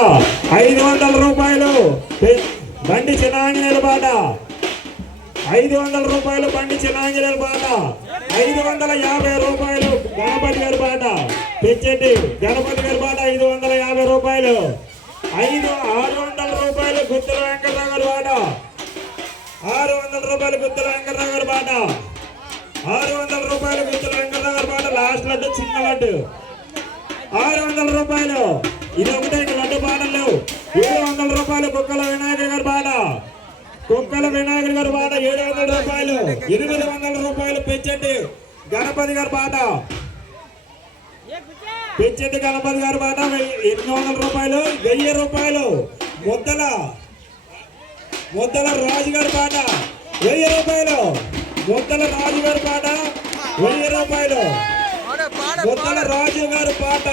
500 రూపాయలు బండి చిన్నాంజనేయుల బాట 500 రూపాయలు బండి చిన్నాంజనేయుల బాట 550 రూపాయలు గణపతి గారి బాట తెచ్చేటి గణపతి గారి బాట 550 రూపాయలు 600 రూపాయలు గుత్తుల వెంకటరావు గారి బాట 600 రూపాయలు గుత్తుల వెంకటరావు గారి బాట 600 రూపాయలు గుత్తుల వెంకటరావు గారి బాట లాస్ట్ లడ్డు చిన్న లడ్డు 600 రూపాయలు ఇది ఒకటే లడ్డు బాటలు 700 రూపాయలు కుక్కల వినాయకుడి గారి బాట కుక్కల వినాయకుడి గారి బాట 700 రూపాయలు 800 రూపాయలు పెంచండి గణపతి గారి బాట పెంచండి గణపతి గారి బాట 800 రూపాయలు 1000 రూపాయలు ముద్దల రాజు గారి బాట 1000 రూపాయలు ముద్దల రాజు గారి బాట 1000 రూపాయలు ముద్దల రాజు గారి పాట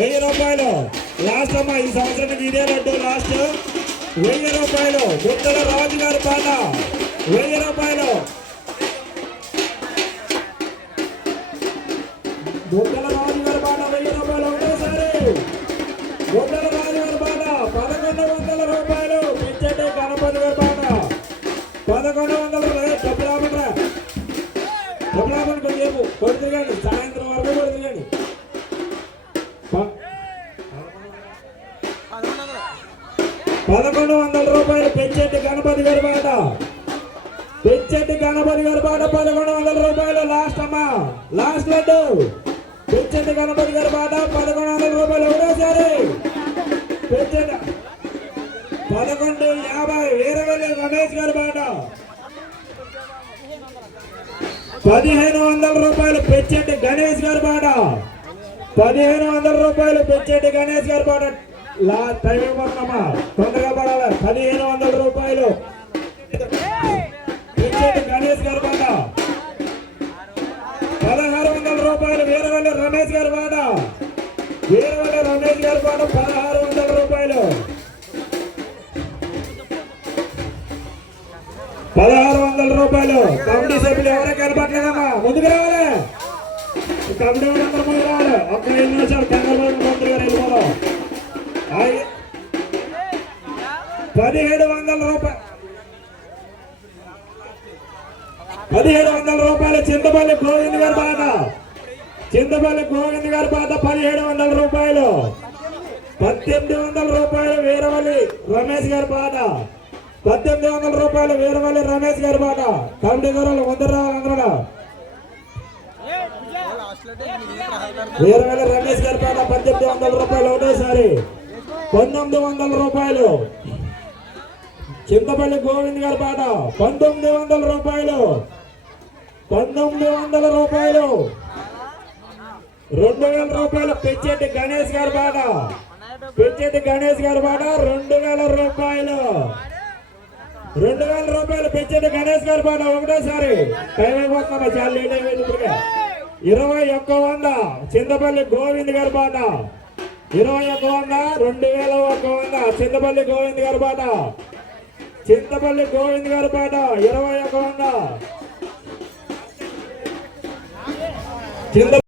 1000 రూపాయలు లాస్ట్ అమ్మా ఈ సంవత్సరానికి ఇదే లడ్డు లాస్ట్ 1000 రూపాయలు ముద్దల రాజు గారి పాట 1000 రూపాయలు ముద్దల రాజు గారి పాట 1000 రూపాయలు ఒకటేసారి ముద్దల రాజు గారి పాట 1100 రూపాయలు పెంచండి గణపతి గారి పాట 1100 డబ్బులాపని కొంచెంసేపు కొడుతుగాని సాయంత్రం వరకు కొడుతుగాని 1100 రూపాయలు పెంచండి గణపతి గారి బాట పెంచండి గణపతి గారి బాట 1100 రూపాయలు లాస్ట్ అమ్మా లాస్ట్ లడ్డు పెంచండి గణపతి గారి బాట 1100 రూపాయలు ఒకటేసారి పెంచండి 1150 వీరవల్లి రమేష్ గారి బాట 1500 రూపాయలు పెంచండి గణేష్ గారి బాట 1500 రూపాయలు పెంచండి గణేష్ గారి బాట టైం ఇవ్వమ్మా తొందరగా పడాలి 1500 రూపాయలు పెంచండి గణేష్ గారి బాట 1600 రూపాయలు వీరవల్లి రమేష్ గారి బాట వీరవల్లి రమేష్ గారి బాట 1600 రూపాయలు 1600 రూపాయలు కమిటీ సభ్యులు ఎవరే కనపడలేదమ్మా ముందుకు రావాలి కమిటీ అందరూ ముందు రావాలి ఒక్క 5 నిమిషాలు చంద్రబాబు మంత్రి గారు వెళ్ళిపోదాం 1700 రూపాయలు చింతపల్లి గోవింద్ గారి బాట 1700 రూపాయలు 1800 రూపాయలు వీరవల్లి రమేష్ గారి బాట 1800 రూపాయలు వీరవల్లి రమేష్ గారి బాట కమిటీ గారు ముందు రావాలి అందరూ వీరవల్లి రమేష్ గారి బాట 1800 రూపాయలు ఒకటేసారి 1900 రూపాయలు చింతపల్లి గోవింద్ గారి బాట 1900 రూపాయలు 1900 రూపాయలు 2000 రూపాయలు పెంచెట్టి గణేష్ గారి బాట 2000 రూపాయలు 2000 రూపాయలు పెంచెట్టి గణేష్ గారి బాట ఒకటేసారి టైం అయిపోతున్నా చాలా లేట్ అయిపోయింది ఇప్పటికే 2100 చింతపల్లి గోవింద్ గారి బాట 2100 2100 చింతపల్లి గోవింద్ గారి బాట 2100